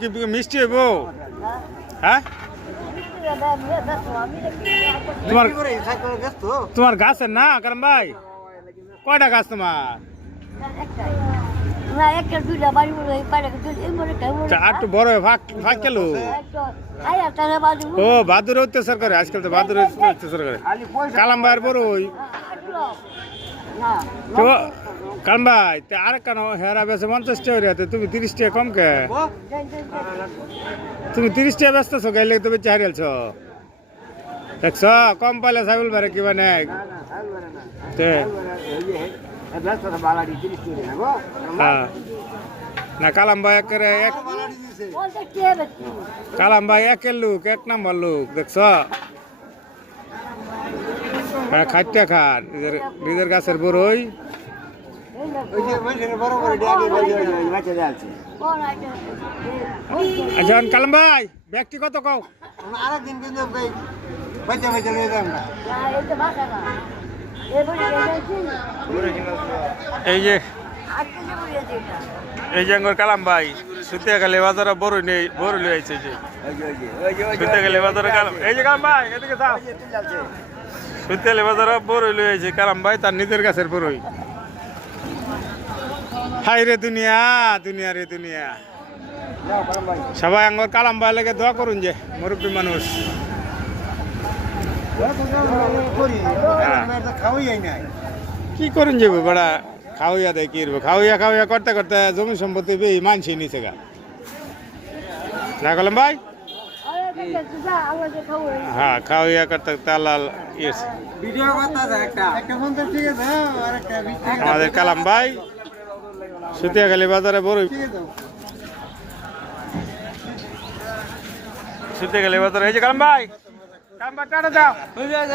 কি মিষ্টি হইব? হ্যাঁ তোমার তোমার গাছের না কারণ ভাই কয়টা গাছ তোমার? একটু বড় ফাঁক কেল ও বাদুর অত্যাচার করে আজকাল তো বাদুর অত্যাচার করে কালাম ভাইয়ের বড় ওই কালাম ভাই আর কেন হেরা বেছে 50 টাকা তুমি 30 টাকা কম কে তুমি 30 টাকা ব্যস্ত আছো গাইলে তুমি হারিয়েছ দেখছ কম পাইলে সাইবুল ভাই কি মানে না কালাম ভাই কালাম ভাই একের লোক 1 নম্বর লোক দেখছ খাইতে খান নিজের গাছের বড়ই আচ্ছা কালাম ভাই ব্যক্তি কত কও আরেকদিন কিন্তু এই যে এই যে কালাম ভাই শুতে গেলে বাজারে বড় নেই বড় লই আইছে যে শুতে গেলে বাজারে কালাম এই যে কালাম ভাই এদিকে যাও শুতে গেলে বাজারে বড় লই আইছে কালাম ভাই তার নিজের গাছের বড়ই হাই রে দুনিয়া দুনিয়া রে দুনিয়া সবাই আঙ্গর কালাম ভাই লাগে দোয়া করুন যে মুরব্বী মানুষ কি করুন যাবো বড়া খাওয়াইয়া দেয় কি খাওয়াইয়া করতে করতে জমি সম্পত্তি মানছি নিচে গা না কলাম ভাই হ্যাঁ খাওয়াইয়া করতে তালাল আমাদের কালাম ভাই সুতিয়া খালি বাজারে বড় সুতিয়া খালি বাজারে এই যে কালাম ভাই টাটা দাও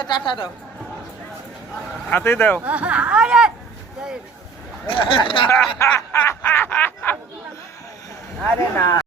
টাটা দাও হাতেই দাও আরে না